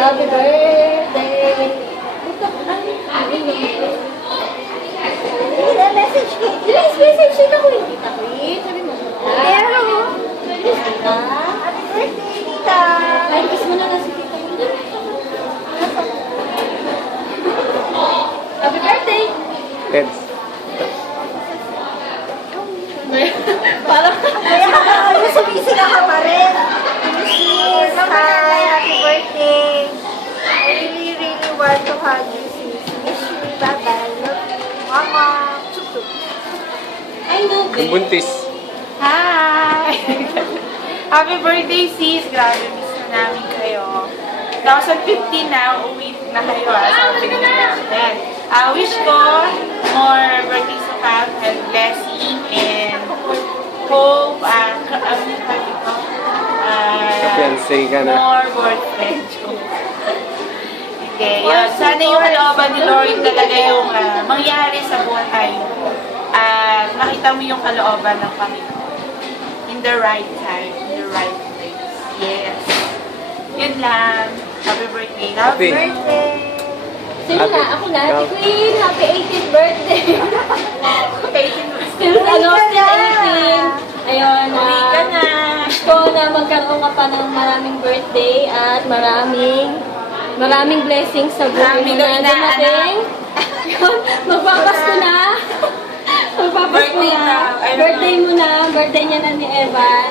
Happy birthday! Message ko. Message siya ako eh. Tita Queen, sabi mo. Pero, Tita. happy birthday, tita. Ay, kiss mo na lang si Tita Queen. Happy birthday! Let's. Parang Kaya sumisila ka pa rin. Sis, hi, happy birthday. I really want to hug you, sis. Miss you, bye-bye. Love you, mama. Chup-chup. I know, Ang babe. buntis. Hi! Happy birthday, sis! Grabe, miss na namin kayo. 2015 na, uwi na kayo sabi nila. Then, wish ko more birthdays to come and blessing and hope, Fiancé ka na. more boyfriend. Okay, yun. Sana yung kalooban ni Lord talaga yung mangyari sa buhay mo. Makita mo yung kalooban ng Panginoon. In the right time, in the right place. Yes. Yun lang. Happy birthday. Happy. Birthday. Sino na? Ako na. Ate Queen, happy 18th birthday. Still, still 18. Ayun, Uwi ka na. wish ko na magkaroon ka pa ng maraming birthday at maraming blessings sa buhay mo Marami na daw dumating. Yun, magpapasko na. Magpapasko Birthday na. na. Ayun Birthday mo na. Birthday niya na ni Evan.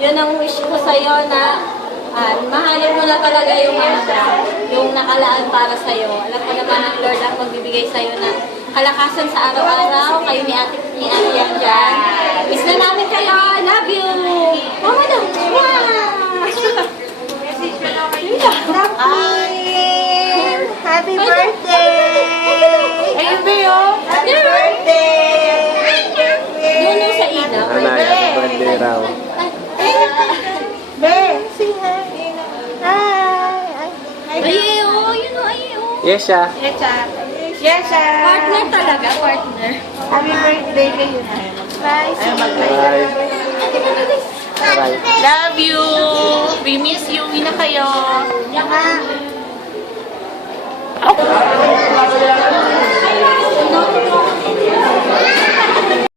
Yun ang wish ko sa'yo na mahalin mo na talaga yung nakalaan para sa'yo. Alam ko naman ang Lord ang magbibigay sa'yo ng kalakasan sa araw-araw. Kayo ni Ate Yan dyan. Miss na namin kayo. Love you. Mama daw. Queen, happy birthday. Ayun ba yun? Happy birthday. Doon sa ilaw. Anay, happy birthday raw. Be, say hi. Hi. Ay, oh, yun o, ay, oh. Yes, siya. Yesha. Yesha. Partner talaga, partner. Happy birthday kayo. Bye. Ayaw Bye. Bye. Love you. We miss you. Uwi na kayo. Ma.